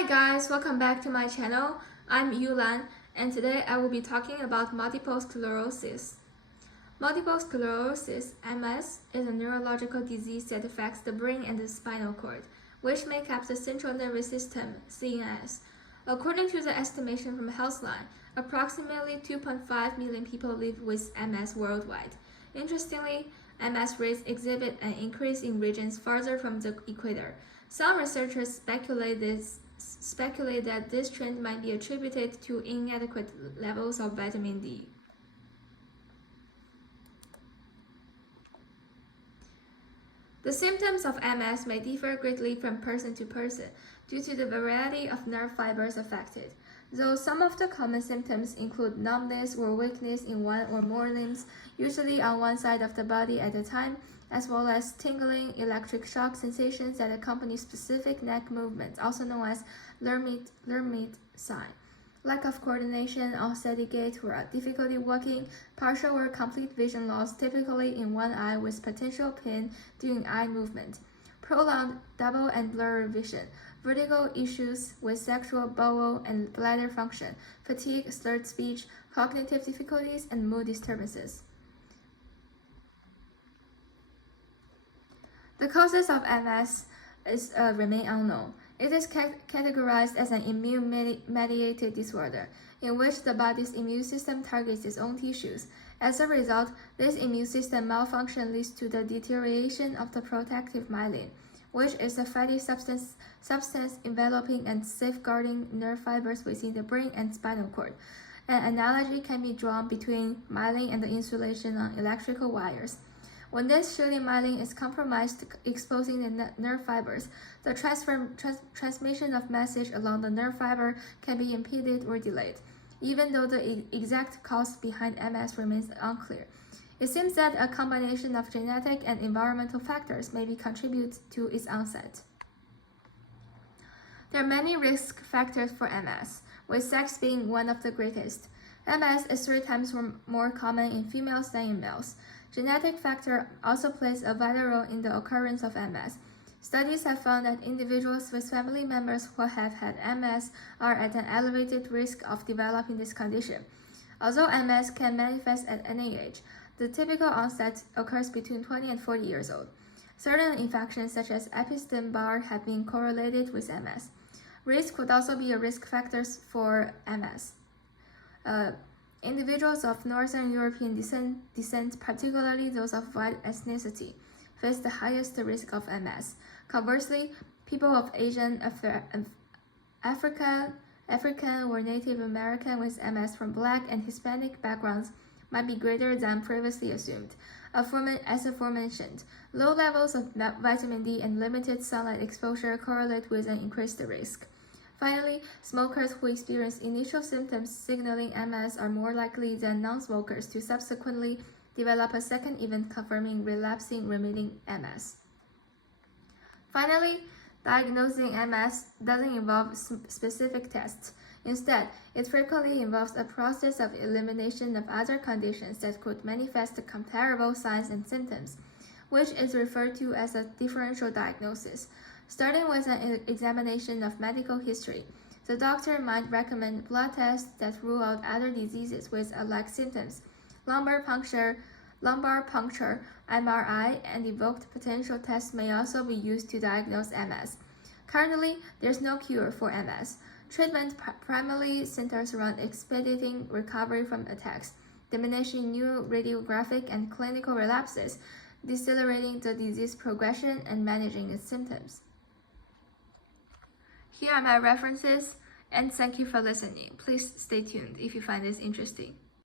Hi guys, welcome back to my channel. I'm Yulan, and today I will be talking about multiple sclerosis. Multiple sclerosis, MS, is a neurological disease that affects the brain and the spinal cord, which make up the central nervous system, CNS. According to the estimation from Healthline, approximately 2.5 million people live with MS worldwide. Interestingly, MS rates exhibit an increase in regions farther from the equator. Some researchers speculate that this trend might be attributed to inadequate levels of vitamin D. The symptoms of MS may differ greatly from person to person due to the variety of nerve fibers affected. Though some of the common symptoms include numbness or weakness in one or more limbs, usually on one side of the body at a time, as well as tingling, electric shock sensations that accompany specific neck movements, also known as Lermite sign. Lack of coordination or steady gait or difficulty walking, partial or complete vision loss, typically in one eye with potential pain during eye movement, prolonged double and blurry vision, vertigo issues with sexual, bowel, and bladder function, fatigue, slurred speech, cognitive difficulties, and mood disturbances. The causes of MS remain unknown. It is categorized as an immune-mediated disorder, in which the body's immune system targets its own tissues. As a result, this immune system malfunction leads to the deterioration of the protective myelin, which is a fatty substance enveloping and safeguarding nerve fibers within the brain and spinal cord. An analogy can be drawn between myelin and the insulation on electrical wires. When this shielding myelin is compromised, exposing the nerve fibers, the transmission of message along the nerve fiber can be impeded or delayed, even though the exact cause behind MS remains unclear. It seems that a combination of genetic and environmental factors may contribute to its onset. There are many risk factors for MS, with sex being one of the greatest. MS is 3 times more common in females than in males. Genetic factor also plays a vital role in the occurrence of MS. Studies have found that individuals with family members who have had MS are at an elevated risk of developing this condition. Although MS can manifest at any age, the typical onset occurs between 20 and 40 years old. Certain infections such as Epstein-Barr have been correlated with MS. Race could also be a risk factor for MS. Individuals of Northern European descent, particularly those of white ethnicity, face the highest risk of MS. Conversely, people of Asian, African or Native American with MS from Black and Hispanic backgrounds might be greater than previously assumed. As aforementioned, low levels of vitamin D and limited sunlight exposure correlate with an increased risk. Finally, smokers who experience initial symptoms signaling MS are more likely than non-smokers to subsequently develop a second event confirming relapsing-remitting MS. Finally, diagnosing MS doesn't involve specific tests. Instead, it frequently involves a process of elimination of other conditions that could manifest comparable signs and symptoms, which is referred to as a differential diagnosis. Starting with an examination of medical history, the doctor might recommend blood tests that rule out other diseases with like symptoms. Lumbar puncture, MRI, and evoked potential tests may also be used to diagnose MS. Currently, there's no cure for MS. Treatment primarily centers around expediting recovery from attacks, diminishing new radiographic and clinical relapses, decelerating the disease progression, and managing its symptoms. Here are my references, and thank you for listening. Please stay tuned if you find this interesting.